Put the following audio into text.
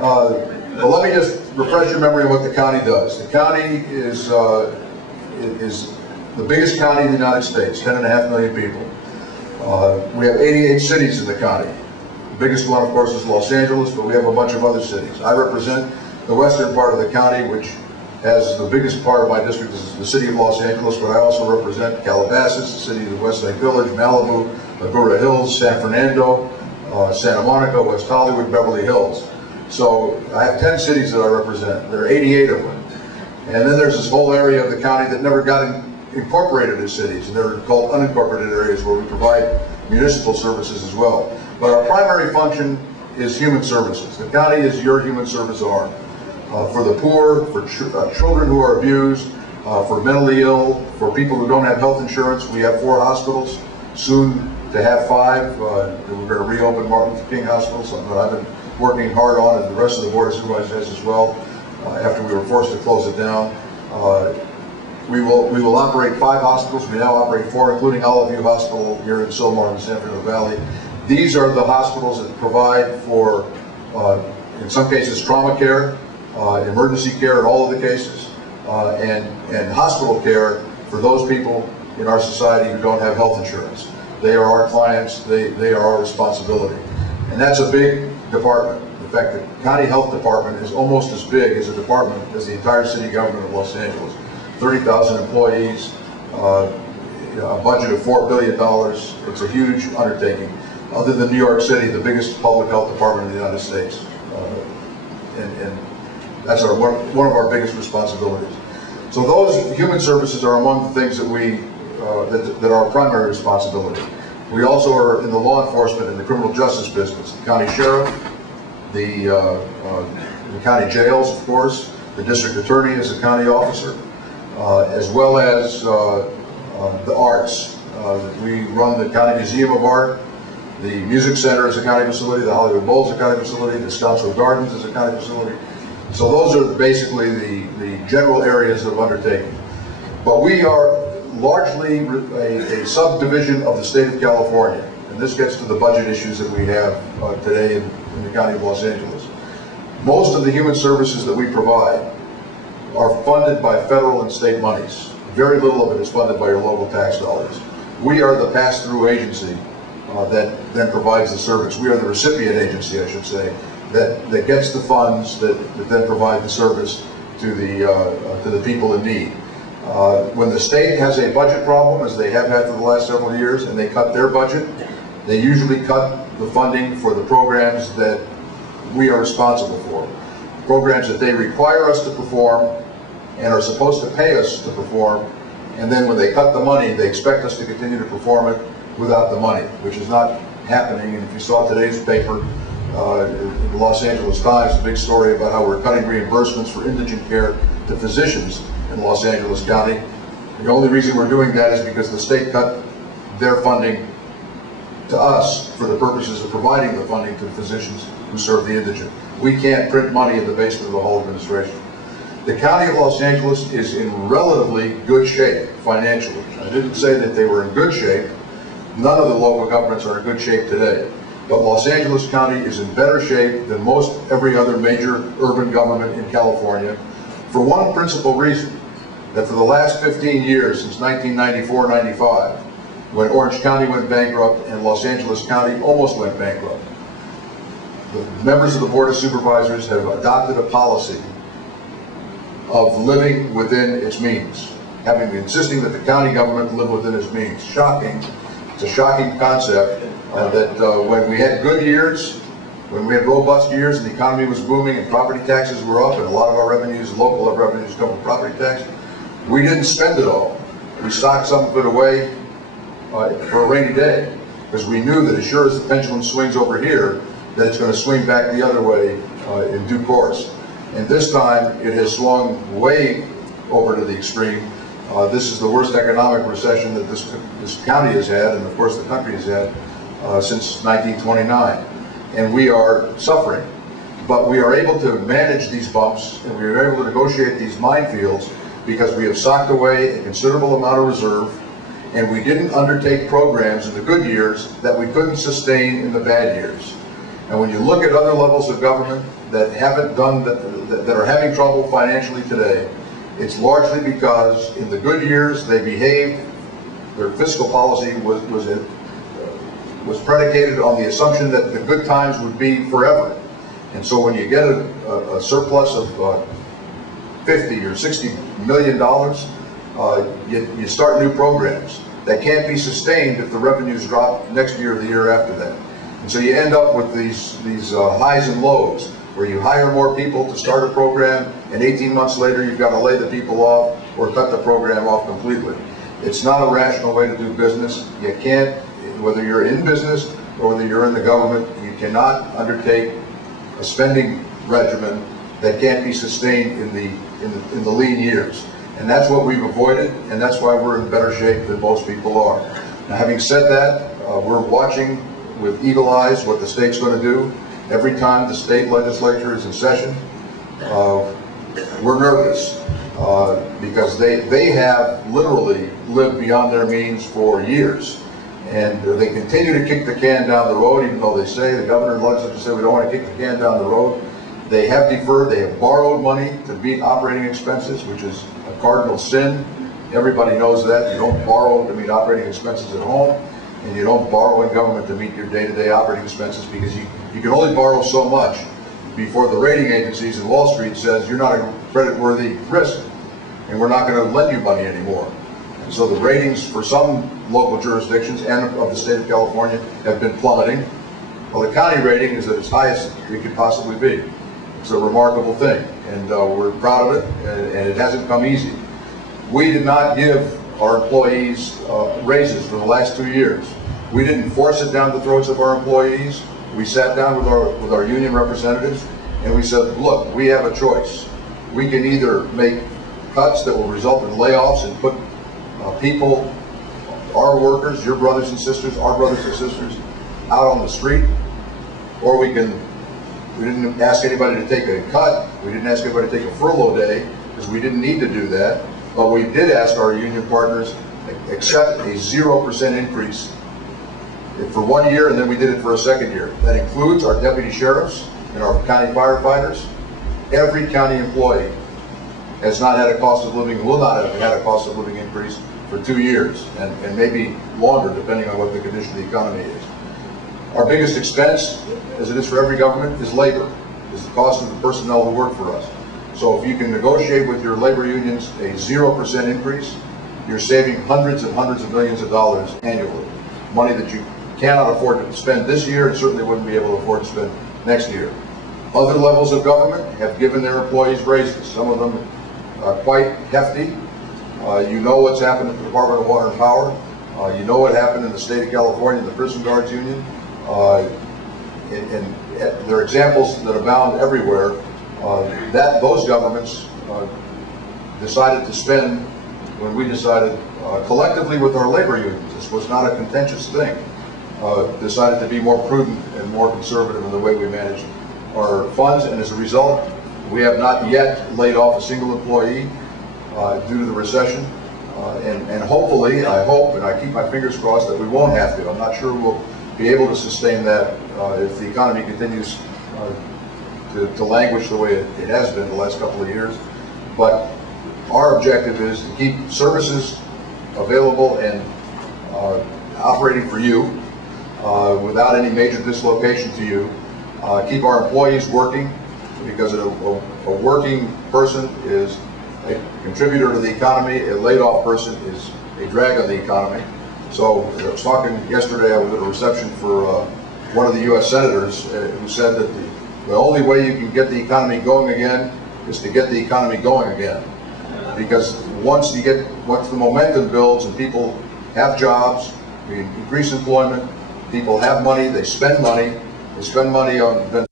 But let me just refresh your memory of what the county does. The county is the biggest county in the United States, 10.5 million people. We have 88 cities in the county. The biggest one, of course, is Los Angeles, but we have a bunch of other cities. I represent the western part of the county, which has the biggest part of my district is the city of Los Angeles, but I also represent Calabasas, the city of Westlake Village, Malibu, Laguna Hills, San Fernando, Santa Monica, West Hollywood, Beverly Hills. So I have 10 cities that I represent. There are 88 of them. And then there's this whole area of the county that never got incorporated as cities, and they're called unincorporated areas where we provide municipal services as well. But our primary function is human services. The county is your human service arm. For the poor, for children who are abused, for mentally ill, for people who don't have health insurance. We have 4 hospitals, soon to have 5. We're going to reopen Martin Luther King Hospital, something that I've been working hard on, and the rest of the Board of Supervisors has as well, after we were forced to close it down. We will operate 5 hospitals. We now operate 4, including Olive View Hospital here in Sylmar in the San Fernando Valley. These are the hospitals that provide for, in some cases, trauma care, emergency care in all of the cases, and hospital care for those people in our society who don't have health insurance. They are our clients, they are our responsibility. And that's a big department. In fact, the county health department is almost as big as a department as the entire city government of Los Angeles. 30,000 employees, a budget of $4 billion. It's a huge undertaking. Other than New York City, the biggest public health department in the United States. And that's one of our biggest responsibilities. So those human services are among the things that that are our primary responsibility. We also are in the law enforcement and the criminal justice business. The county sheriff, the county jails, of course, the district attorney is a county officer, as well as the arts. We run the County Museum of Art. The Music Center is a county facility. The Hollywood Bowl is a county facility. The Scoutsville Gardens is a county facility. So those are basically the general areas of undertaking. But we are largely a subdivision of the state of California. And this gets to the budget issues that we have today in the county of Los Angeles. Most of the human services that we provide are funded by federal and state monies. Very little of it is funded by your local tax dollars. We are the pass-through agency that then provides the service. We are the recipient agency, I should say, that gets the funds that then provide the service to the people in need. When the state has a budget problem, as they have had for the last several years, and they cut their budget, they usually cut the funding for the programs that we are responsible for. Programs that they require us to perform and are supposed to pay us to perform, and then when they cut the money, they expect us to continue to perform it without the money, which is not happening. And if you saw today's paper, in the Los Angeles Times, a big story about how we're cutting reimbursements for indigent care to physicians in Los Angeles County. The only reason we're doing that is because the state cut their funding to us for the purposes of providing the funding to the physicians who serve the indigent. We can't print money in the basement of the whole administration. The County of Los Angeles is in relatively good shape financially. I didn't say that they were in good shape. None of the local governments are in good shape today. But Los Angeles County is in better shape than most every other major urban government in California for one principal reason, that for the last 15 years, since 1994-95, when Orange County went bankrupt and Los Angeles County almost went bankrupt, the members of the Board of Supervisors have adopted a policy of living within its means, insisting that the county government live within its means. Shocking. It's a shocking concept that when we had good years, when we had robust years and the economy was booming and property taxes were up and a lot of our revenues, local revenues come from property tax, we didn't spend it all. We stocked some of it away for a rainy day, because we knew that as sure as the pendulum swings over here, that it's going to swing back the other way in due course. And this time it has swung way over to the extreme. This is the worst economic recession that this county has had, and of course the country has had, since 1929. And we are suffering. But we are able to manage these bumps, and we are able to negotiate these minefields because we have socked away a considerable amount of reserve, and we didn't undertake programs in the good years that we couldn't sustain in the bad years. And when you look at other levels of government that haven't done that are having trouble financially today, it's largely because in the good years they behaved. Their fiscal policy was predicated on the assumption that the good times would be forever. And so when you get a surplus of $50 or $60 million, you start new programs that can't be sustained if the revenues drop next year or the year after that. And so you end up with these highs and lows, where you hire more people to start a program, and 18 months later you've got to lay the people off or cut the program off completely. It's not a rational way to do business. You can't, whether you're in business or whether you're in the government, you cannot undertake a spending regimen that can't be sustained in the lean years. And that's what we've avoided, and that's why we're in better shape than most people are. Now, having said that, we're watching with eagle eyes what the state's going to do. Every time the state legislature is in session, we're nervous because they have literally lived beyond their means for years. And they continue to kick the can down the road, even though they say, the governor and legislature say we don't want to kick the can down the road. They have deferred, they have borrowed money to meet operating expenses, which is a cardinal sin. Everybody knows that. You don't borrow to meet operating expenses at home, and you don't borrow in government to meet your day-to-day operating expenses, because you can only borrow so much before the rating agencies and Wall Street says you're not a credit-worthy risk, and we're not going to lend you money anymore. And so the ratings for some local jurisdictions and of the state of California have been plummeting. Well, the county rating is at its highest it could possibly be. It's a remarkable thing, and we're proud of it, and it hasn't come easy. We did not give our employees raises for the last 2 years. We didn't force it down the throats of our employees. We sat down with our union representatives, and we said, look, we have a choice. We can either make cuts that will result in layoffs and put people, our workers, your brothers and sisters, our brothers and sisters, out on the street, or we didn't ask anybody to take a cut. We didn't ask anybody to take a furlough day, because we didn't need to do that. But we did ask our union partners to accept a 0% increase for 1 year, and then we did it for a second year. That includes our deputy sheriffs and our county firefighters. Every county employee has not had a cost of living, will not have had a cost of living increase for 2 years, and maybe longer, depending on what the condition of the economy is. Our biggest expense, as it is for every government, is labor, is the cost of the personnel who work for us. So if you can negotiate with your labor unions a 0% increase, you're saving hundreds and hundreds of millions of dollars annually. Money that you cannot afford to spend this year and certainly wouldn't be able to afford to spend next year. Other levels of government have given their employees raises, some of them quite hefty. You know what's happened at the Department of Water and Power. You know what happened in the state of California, the Prison Guards Union. And there are examples that abound everywhere. Those governments decided to spend when we decided collectively with our labor unions. This was not a contentious thing. Decided to be more prudent and more conservative in the way we manage our funds, and as a result, we have not yet laid off a single employee due to the recession. And hopefully, I hope, and I keep my fingers crossed, that we won't have to. I'm not sure we'll be able to sustain that if the economy continues to languish the way it has been the last couple of years. But our objective is to keep services available and operating for you without any major dislocation to you. Keep our employees working, because a working person is a contributor to the economy. A laid-off person is a drag on the economy. So I was talking yesterday, I was at a reception for one of the U.S. senators who said that the only way you can get the economy going again is to get the economy going again. Because once the momentum builds and people have jobs, we increase employment, people have money, they spend money on